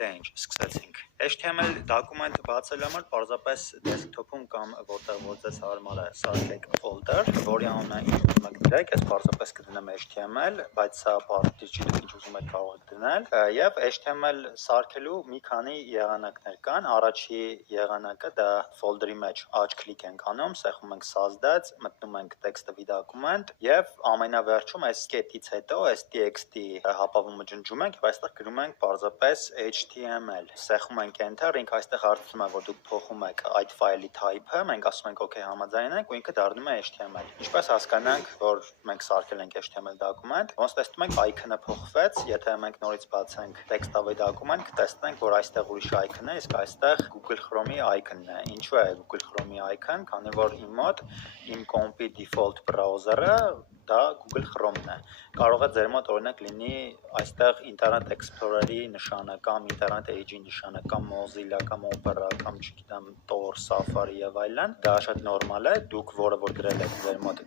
Դե ինչ, սկսեցինք։ HTML դոկումենտը բացել համար պարզապես դեսքթոփում կամ որտեղ որ ձեզ հարմար է սարքեք folder, որի անունը ինչ ուզում եք դրեք, ես պարզապես կդնեմ HTML, բայց սա բարձր չի, դուք ինչ ուզում եք կարող եք դնել, եւ HTML սարքելու մի քանի եղանակներ կան, առաջի եղանակը դա folder-ի մեջ աջ կլիկ ենք անում, սեղմում ենք sozdats, մտնում ենք text-ը document եւ ամենավերջում այս կետից հետո այս txt հապավումը ջնջում ենք եւ այստեղ գրում ենք պարզապես HTML, սեղմում ենք enter, ինքը այստեղ հարցնում է, որ դուք փոխում եք այդ ֆայլի type-ը, մենք ասում ենք OK համաձայն ենք ու ինքը դառնում է HTML։ Ինչպես հասկանանք, որ մենք սարքել ենք HTML document, ոնց տեսնում ենք icon-ը փոխվեց, եթե մենք նորից բացենք text-ը document, կտեսնենք, որ այստեղ ուրիշ icon է, իսկ այստեղ Google Chrome-ի icon-ն է։ Ինչու է Google Chrome-ի icon, քանի որ իմ մոտ իմ կոմպի default browser-ը դա Google Chrome-ն է։ Կարող է ձեր մոտ օրինակ լինի այստեղ Internet Explorer-ի նշանը կամ Internet Edge-ի նշանը կամ Mozilla կամ Opera կամ չգիտեմ Tor, Safari եւ այլն, դա շատ նորմալ է, դուք որը որ գրել եք ձեր մոտ